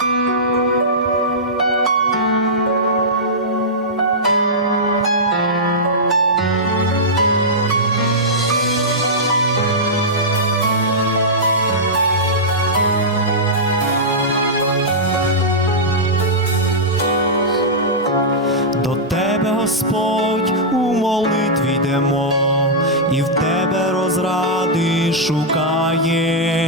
До тебе, Господь, у молитві йдемо, і в тебе розради шукаєм.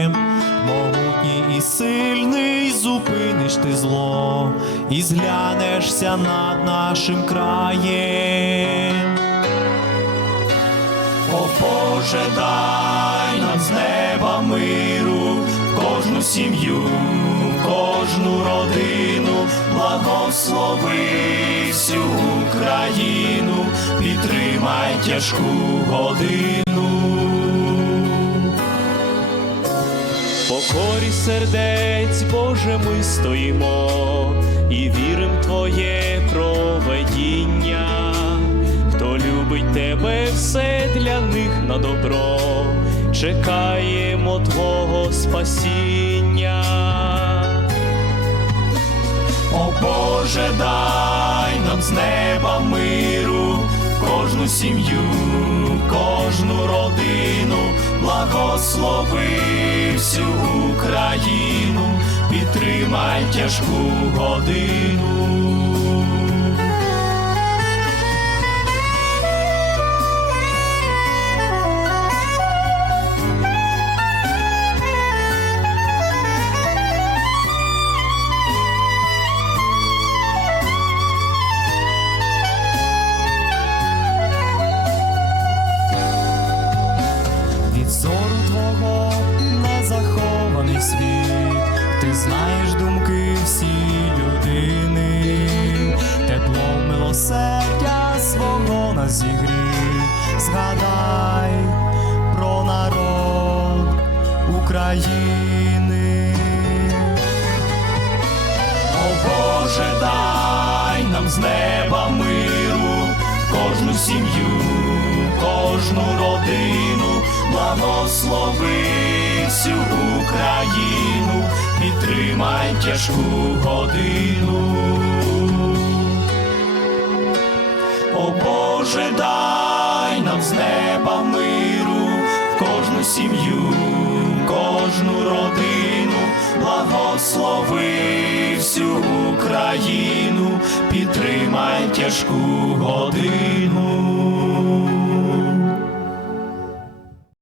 Ти зло, і зглянешся над нашим краєм. О Боже, дай нам з неба миру, кожну сім'ю, кожну родину, благослови всю Україну, підтримай тяжку годину. Покорі сердець, Боже, ми стоїмо і вірим Твоє проведіння. Хто любить тебе, все для них на добро, чекаємо Твого спасіння. О Боже, дай нам з неба миру, кожну сім'ю, кожну родину, благослови підтримай тяжку годину. Від зору твого не захований світ, ти знаєш думки всі людини, тепло милосердя свого нас зігрій, згадай про народ України. О Боже, дай нам з неба миру, кожну сім'ю, кожну родину, благослови всю підтримай тяжку годину. О Боже, дай нам з неба миру, в кожну сім'ю, кожну родину, благослови всю Україну, підтримай тяжку годину.